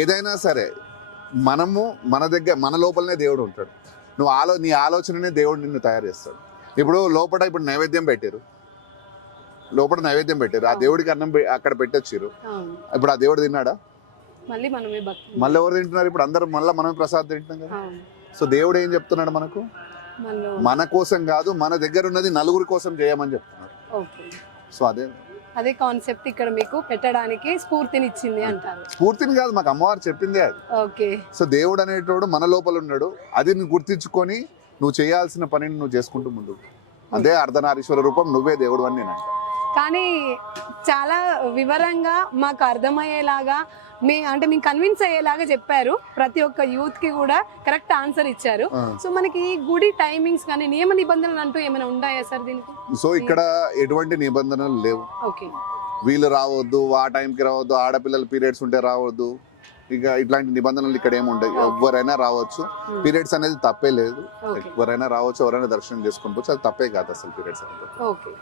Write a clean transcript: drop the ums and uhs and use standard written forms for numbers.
ఏదైనా సరే మనము మన దగ్గర మన లోపలనే దేవుడు ఉంటాడు. నీ ఆలోచననే దేవుడు నిన్ను తయారు చేస్తాడు. ఇప్పుడు నైవేద్యం పెట్టారు, లోపల నైవేద్యం పెట్టారు, ఆ దేవుడికి అన్నం అక్కడ పెట్టొచ్చారు. ఇప్పుడు ఆ దేవుడు తిన్నాడా? మళ్ళీ ఎవరు తింటున్నారు? ఇప్పుడు అందరూ మళ్ళీ మనమే ప్రసాదం తింటున్నాం కదా. సో దేవుడు ఏం చెప్తున్నాడు మనకు? మన కోసం కాదు, మన దగ్గర ఉన్నది నలుగురి కోసం చేయమని చెప్తున్నాడు. సో అదే కాన్సెప్ట్ ఇక్కడ మీకు పెట్టడానికి స్ఫూర్తినిచ్చింది అంటారు. స్ఫూర్తిని కాదు, మాకు అమ్మవారు చెప్పిందే అది. ఓకే. సో దేవుడు అనేటోడు మన లోపల ఉన్నాడు, అది నువ్వు గుర్తించుకొని నువ్వు చేయాల్సిన పనిని నువ్వు చేసుకుంటూ ముందుకు. అదే అర్ధనారీశ్వర రూపం, నువ్వే దేవుడు అని నేను అంటాను. కానీ చాలా వివరంగా మాకు అర్థమయ్యేలాగా మీకు కన్విన్స్ అయ్యేలాగా చెప్పారు. ప్రతి ఒక్క యూత్ కి కూడా కరెక్ట్ ఆన్సర్ ఇచ్చారు. సో మనకి ఈ గుడి టైమింగ్స్ కానీ నియమ నిబంధనలు అంటూ ఏమైనా ఉన్నాయా సార్ దీనికి? సో ఇక్కడ ఎటువంటి నిబంధనలు లేవు. ఓకే. వీళ్ళు రావద్దు, ఆ టైంకి రావద్దు, ఆడపిల్లల పీరియడ్స్ ఉంటే రావద్దు, ఇక ఇట్లాంటి నిబంధనలు ఇక్కడ ఏముంటాయి. ఎవరైనా రావచ్చు. పీరియడ్స్ అనేది తప్పే లేదు, ఎవరైనా రావచ్చు, ఎవరైనా దర్శనం చేసుకుంటూ, అది తప్పే కాదు అసలు పీరియడ్స్ అనేది.